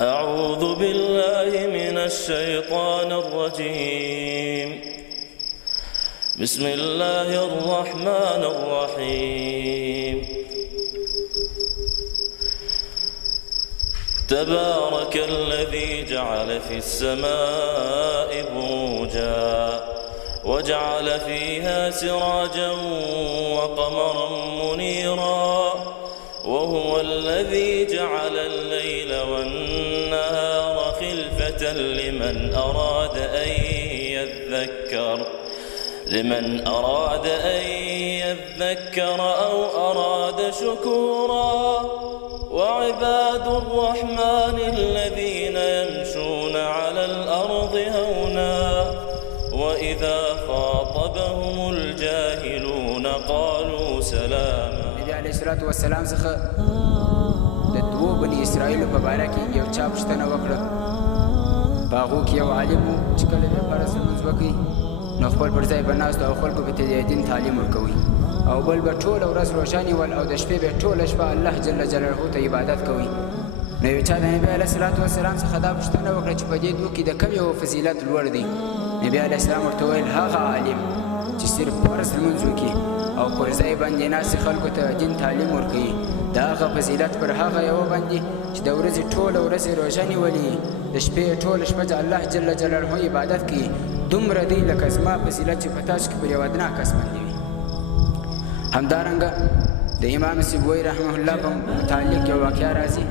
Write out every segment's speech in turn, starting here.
أعوذ بالله من الشيطان الرجيم. بسم الله الرحمن الرحيم. تبارك الذي جعل في السماء بروجا وجعل فيها سراجا وقمرا منيرا وهو الذي جعل الليل والنهار خلفة لمن أراد أن يذكر أو أراد شكورا. وعباد الرحمن الذين يمشون على الأرض هونا وإذا خاطبهم الجاهلون قالوا سلاما. نبي عليه الصلاة والسلام څخه د دوو بني اسرائیلو په باره کې یو چا پوښتنه وکړه. په هغو کې یو عالم و چې کله به فرض لمونځ وکړي نو خپل پر ځای به ناست او خلکو به د دین تعلیم ورکوي، او بل به ټوله ورځ روژه نیول او د شپې به ټوله شپه الله جل جلاله ته عبادت کوي. نو یو چا د نبي علیه الصلاة والسلام څخه دا پوښتنه وکړه چې په دې دوو کې د کوم یو فضیلت لوړ دی؟ نبي علیه السلام ورته وویل هغه عالم چې صرف فرض لمونځ وکړي او پر ځای باندې ناستې خلکو ته دین تعلیم ورکوي، د هغه فضیلت پر هغه یوه باندې چې د ورځې ټوله ورځ روژه نیولي، د شپې ټوله شپه د الله جل جلاله عبادت کوي، دومره دی لکه زما فضیلت چې په تاسو کې پر یو ادنا کس باندې وي. همدارنګه د امام سیبوی رحمه الله په متعلق یو واقعه راځي.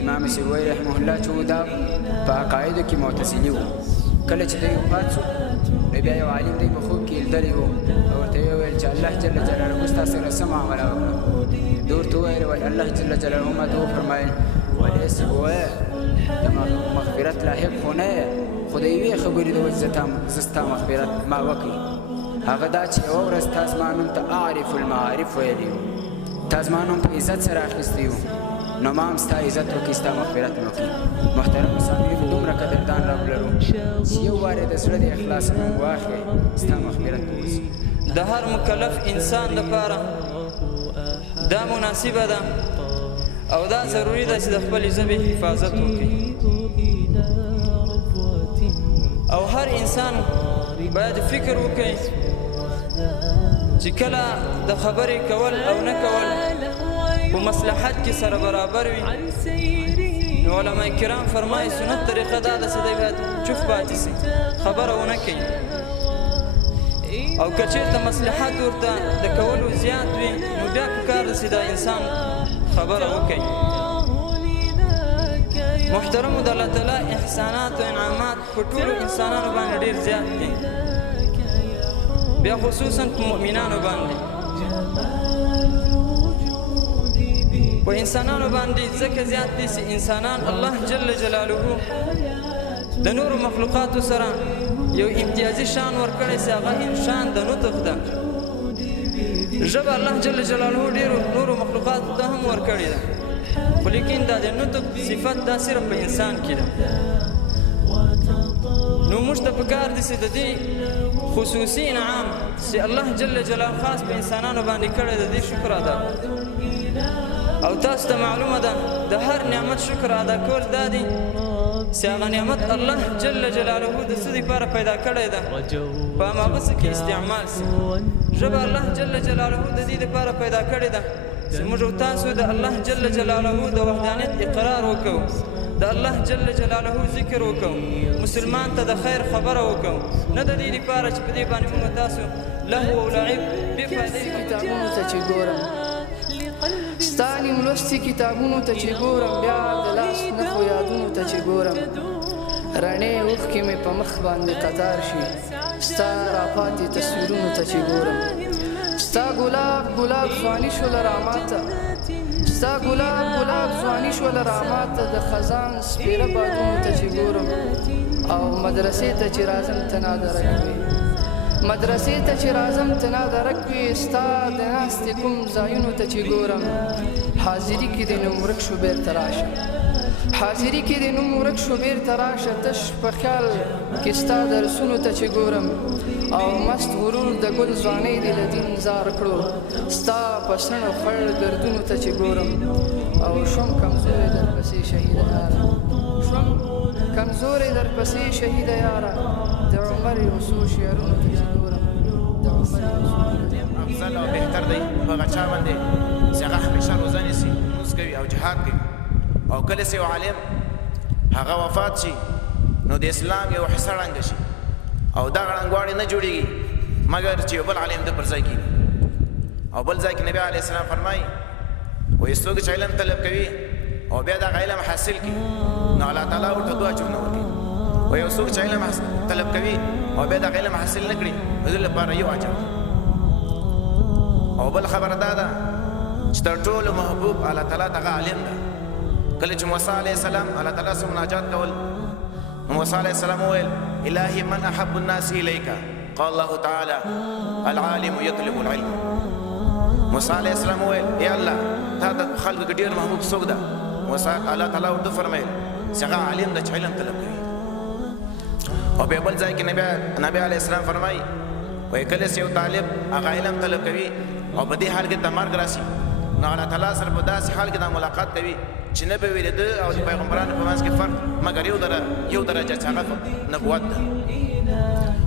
امام سیبوی رحمه الله چې و دا په عقایدو کې معتزلي و. کله چې دی وفات شو نو بیا یو عالم دی په خوب کې لیدلی و او ورته یې وویل چې الله جل جلاله ستا سره څه معامله وکړه؟ ده ورته وویل ول الله جل جلاله ما ته وفرمایل ولې سیبویه د مغفرت لاحق خو نه یې، خو د یوې خبرې د وجې زه ستا مغفرت ما وکړي، هغه دا چې یوه ورځ تا زما نوم ته اعرف المعارف ویلی و، تا زما نوم په عزت سره اخیستی و، نو ما هم ستا عزت وکړي، ستا مغفرت مې وکړي. محترم مسافرینو دومره قدردان رب لرو چې یو وارې د زړه د اخلاص نوم واخلئ ستا مغفرت به وشي. د هر مکلف انسان لپاره دا مناسبه ده او دا ضروري ده چې د خپلې ژبې حفاظت وکړي، او هر انسان باید فکر وکړي چې کله د خبرې کول او نه کول په مصلحت کې سره برابر وي. نو علماء کرام فرمایي سنت طریقه دا ده چې دی باید چوپ پاتې شي، خبره ونه کوي، او که چېرته مصلحت ورته د کولو زیات وي نو بیا پکار ده چې دا انسان خبره وکړي. محترمو د الله تعالی احسانات او انعامات په ټولو انسانانو باندې ډېر زیات دي، بیا خصوصا په مؤمنانو باندې. په انسانانو باندې ځکه زیات دي چې انسانان الله جل جلاله د نورو مخلوقاتو سره یو امتیازي شان ورکړی چې هغه شان د نطق ده. ژبه الله جل جلاله ډېرو نورو مخلوقاتو ته هم ورکړې ده، خو لیکن دا د نطق صفت دا صرف په انسان کې ده. نو موږ ته پکار دي چې د دې خصوصي انعام چې الله جل جلاله خاص په انسانانو باندې کړی د دې شکر ادا او تاسو ته معلومه ده د هر نعمت شکر ادا کول دا دی چې هغه نعمت الله جل جلاله د څه دپاره پیدا کړی ده په هماغه څه کې استعمال شي. ژبه الله جل جلاله د دې دپاره پیدا کړې ده چې موږ او تاسو د الله جل جلاله د وحدانیت اقرار وکړو، د الله جل جلاله ذکر وکړو، مسلمان ته د خیر خبره وکړو، نه د دې لپاره چې په دې باندې موږ تاسو لهو او لعب بې فایدې کتابونو ته چې ګورم، ستا نیم لوستي کتابونو ته چې ګورم، بیا د لاس نښو یادونو ته چې ګورم، رڼې اوښکې مې په مخ باندې قطار شي ستا راپاتې تصویرونو ته چې ګورم. ستا ګلاب ګلاب ځواني شوله راماته، ستا ګلاب ګلاب ځواني شوله راماته، د خزان سپېره بادونو ته چې ګورم، او مدرسې ته چې راځم ته نادرک وي، مدرسې ته چې راځم ته نادرک وي، ستا د ناستې کوم ځایونو ته چې ګورم، حاضري کې دې نوم ورک شو بېرته راشه، حاضري کې دې نوم ورک شو بېرته راشه، تش په خیال کې ستا درسونو ته چې ګورم، او مست غرور د ګل ځوانۍ دې له دین زار کړو، ستا په سڼو خړ ګردونو ته چې ګورم، او شوم کمزوری درپسې شهیده یاره. زورې درپسې شهیده یاره د عمر یو څو شعرونو ته چې ګورم د عمر یو څو افضل او بهتر دی په هغه چا باندې چې هغه همیشه روزه نیسي لمونځ کوي او جهاد کوي او کله چې یو عالم هغه وفات شي نو د اسلام یو حصه ړنګه شي او دغه ړنګواړې نه جوړېږي مګر چې یو بل عالم د پر ځای کېږي او بل ځای کې نبي علیه السلام فرمایي وایي څوک چې علم طلب کوي او بیا دغه علم حاصل کړي نو الله تعالی ورته دوه اجرونه ورکوي وایي یو څوک چې علم طلب کوي او بیا دغه علم حاصل نه کړي نو د لپاره یو اجر او بل خبره دا ده چې تر ټولو محبوب الله تعالی دغه عالم ده کله چې موسی علیه السلام الله تعالی سره مناجات کول موسی علیه السلام وویل الهي من احب الناس الیک قال الله تعالی العالم يطلب العلم موسی علیه السلام وویل ای الله تا د خلکو کې ډېر محبوب څوک ده موسی الله تعالی ورته فرمایل چې هغه عالم ده چې علم طلب کوي او بیا بل ځای کې نبی علیه السلام فرمایي وایي کله چې یو طالب هغه علم طلب کوي او په دې حال کې ته مرګ راسي نو الله تعالی سره په داسې حال کې دا ملاقات کوي چې نه به وي د ده او د پیغمبرانو په منځ کې فرق مګر یو درجه چې هغه نبوت ده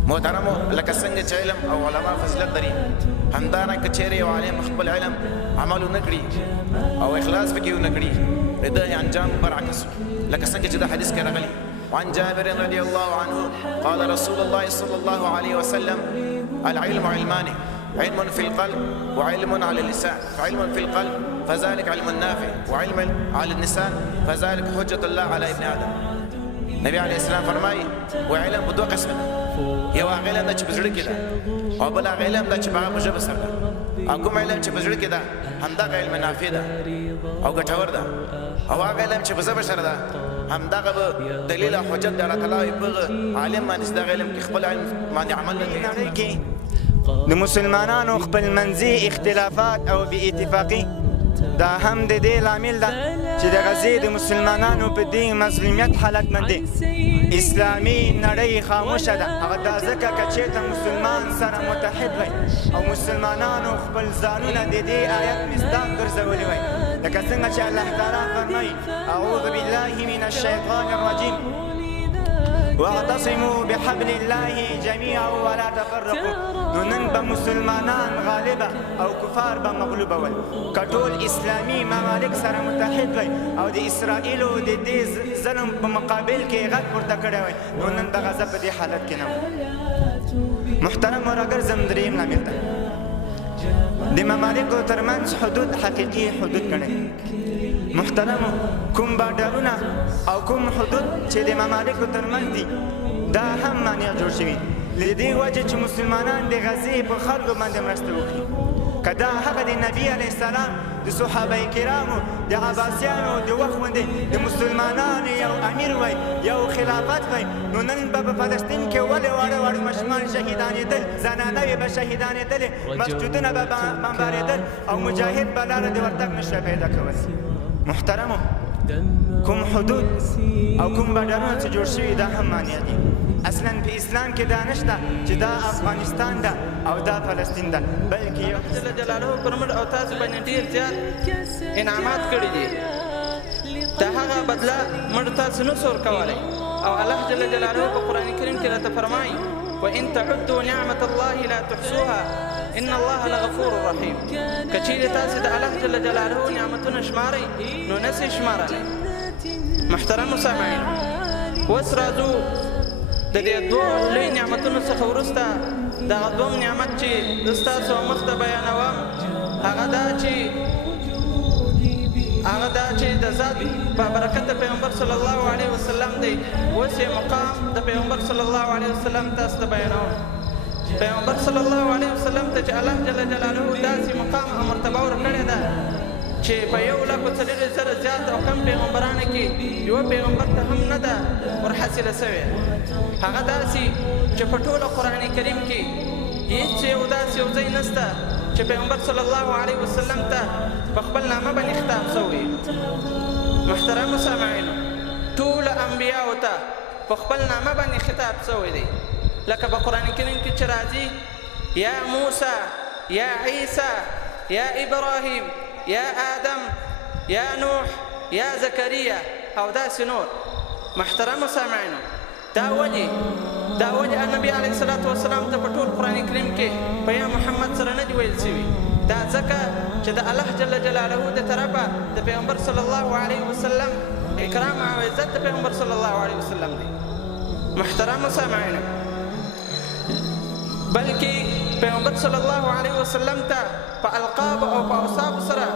محترمو لکه څنګه چې علم او علما فضیلت لري همدارنګه که چیرې یو عالم خپل علم عمل ونه کړي او اخلاص پکې ونه کړي د ده انجام برعکس لکه څنګه چې دا حدیث کې راغلی وعن جابر رضي الله عنه قال رسول الله صلى الله عليه وسلم العلم علمان علم في القلب وعلم على اللسان فعلم في القلب فذلك علم نافع وعلم على اللسان فذلك حجة الله على ابن آدم نبی علیه السلام فرمایي وعلم په دوه قسمه ده یو هغه علم ده چې په زړه کې ده او بل هغه علم ده چې په هغه ژبه سره ده او کوم علم چې په زړه کې ده همدغه علم نافع ده او ګټور ده او هغه علم چې په ژبه سره ده همدغه به دلیل او حجت د الله تعالی په عالم باندې دغه علم کې خپل علم باندې عمل نه کوي د مسلمانانو خپل منځي اختلافات او بې اتفاقي دا هم د دې لامل ده چې د غزې د مسلمانانو په دې مظلومیت حالت باندې اسلامي نړۍ خاموشه ده هغه دا ځکه که چېرته مسلمان سره متحد وی او مسلمانانو خپل ځانونه د دې آیت مصداق ګرځولي وی لکه څنګه چې الله تعالی فرمایي اعوذ بالله من الشیطان الرجیم واعتصموا بحبل الله جميعا ولا تفرقوا نو نن به مسلمانان غالبه او کفار به مغلوبه ول که ټول اسلامي ممالک سره متحد وی او د اسرائیلو د دې ظلم په مقابل کې غږ پورته کړی وی نو نن د غزه په دې حالت کې نه محترم راګرځم درېیم لامل ته د ممالکو ترمنځ حدود حقیقي حدود ګڼي محترمو کوم بارډرونه او کوم حدود چې د ممالکو ترمنځ دي دا هم مانع جوړ شوي له دې وجې چې مسلمانان د غزې په خلکو باندې مرسته وکړي که دا هغه د نبي علیه السلام د صحابه کرامو د عباسیانو د وخت باندې د مسلمانانو یو امیر وی یو خلافت وی نو نن به په فلسطین کې ولې واړه واړه ماشومان شهیدانېدل زنانه به شهیدانېدلې مسجدونه به بمبارېدل او مجاهد به لاره د ورتګ نشه پیدا کولی محترمو کوم حدود او کوم بارډرونه چې جوړ شوي دا هم مانع دي اصلا په اسلام کې دا نشته چې دا افغانستان ده او دا فلسطین ده بلکې یو جل جلاله پر موږ او تاسو باندې ډېر زیات انعامات کړي دي د هغه بدله موږ تاسو نه سور کولی او الله جل جلاله په قرآن کریم کې راته فرمایي وان تعدوا نعمة الله لا تحصوها ان الله لغفور رحیم که چیرې تاسې د الله جل جلاله نعمتونه شمارئ نو نسئ شمارلی محترمو سامعینو اوس راځو د دې دوه لوی نعمتونو څخه وروسته دغه دوم نعمت چې زه ستاسو مخ ته بیانوم هغه دا چې د ذات په برکت د پیغمبر صلی الله علیه وسلم دی اوس یې مقام د پیغمبر صلی الله علیه وسلم تاسو ته بیانوم پیغمبر صلی الله علیه وسلم ته چې الله جل جلاله داسې مقام او مرتبه ورکړې ده چې په 1,400,000 زیات او کم پیغمبرانو کې یو پیغمبر ته هم نه ده ورحاصله سوې هغه داسې چې په ټوله قرآن کریم کې هېڅ یو داسې یو ځای نشته چې پیغمبر صلی الله علیه وسلم ته په خپل نامه باندې خطاب شوی محترمو سامعینو ټولو انبیاو ته په خپل نامه باندې خطاب شوی دی لکه په قرآن کریم کې چې راځي یا موسی یا عیسی یا ابراهیم یا آدم یا نوح یا زکریا او داسې نور محترم سامعینو دا ولې النبي علیه الصلاة والسلام ته په ټول قرآن کریم کې په یا محمد سره نه دي ویل سوي دا ځکه چې د الله جل جلاله د طرفه د پیغمبر صلی الله علیه وسلم اکرام او عزت د پیغمبر صلی الله علیه وسلم دی محترم سامعینو بلکې پیغمبر صلی الله علیه وسلم ته په القاب او په اوصاف سره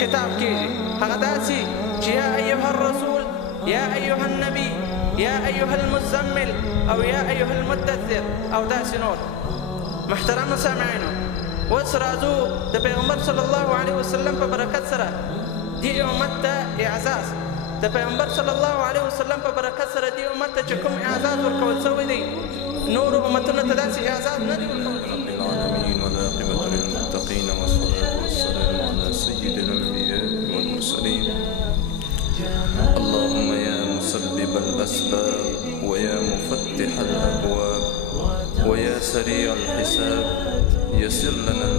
خطاب کیږي هغه داسې چې یا ایها الرسول یا ایها النبی یا ایها المزمل او یا ایها المدثر او داسې نور محترم سامعینو اوس راځو د پیغمبر صلی الله علیه وسلم په برکت سره دې امت ته اعزاز د پیغمبر صلی الله علیه وسلم په برکت سره دې امت ته چې کوم اعزاز ورکول شوی دی نور امتونو ته داسې اعزاز نه دی ورکول رب العالمين والعاقبة للمتقين والصلاة والسلام على سيد الأنبياء والمرسلين اللهم يا مسبب الأسباب ويا مفتح الأبواب ويا سريع الحساب يسر لنا